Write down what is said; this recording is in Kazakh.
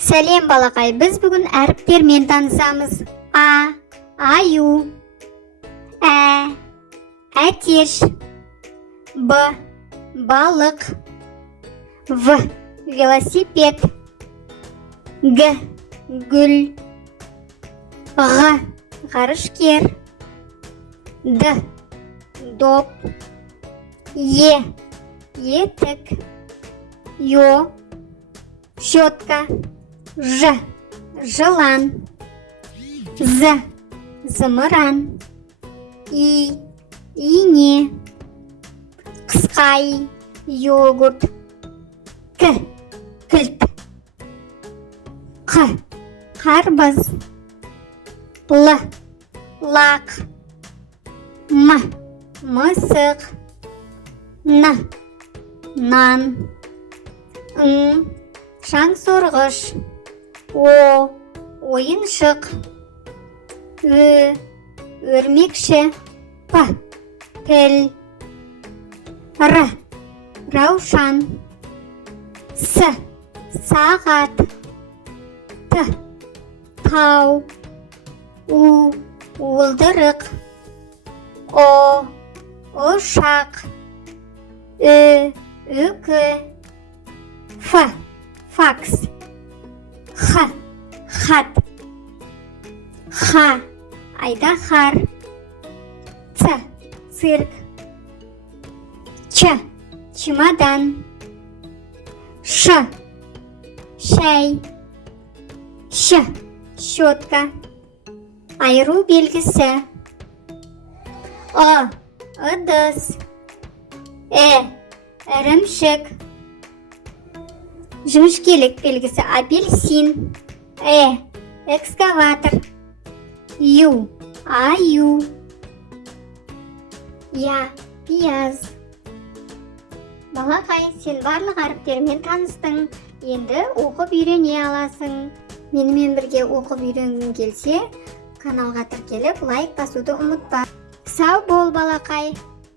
Сәлем балақай, біз бүгін әріптермен танысамыз. А. Аю. Ә. Әтеш. Б. Балық. В. Велосипед. Г. Гүл. Ғ. Ғарышкер. Д. Доп. Е. Етік. Ё. Щетка. Ж. Жылан. З. Зымыран. И. Ине. Қысқа и. Йогурт. К. Кілт. Қ. Қарбыз. Л. Лақ. М. Мысық. Н. Нан. Ң. Шаңсорғыш. О. Ойыншық. Ö. Өрмекші. П. Піл. Р. Раушан. С. Сағат. Т. Тау. У. Уылдырық. О. Ошақ. Ү. Үкі. Ф. Факс. Х. Хат. Х. Айдаһар. Ц. Цирк. Ч. Чемодан. Ш. Шәй. Щ. Щетка. Айыру белгісі. Ы. Ыдыс. Ірімшік. Жіңішкелік белгісі. Апельсин. Экскаватор. Ю. Аю. Я. Пияз. Балақай, сен барлық әріптермен таныстың. Енді оқып үйрене аласың. Менімен бірге оқып үйренгің келсе, каналға тіркеліп лайк басуды ұмытпа. Сау бол балақай.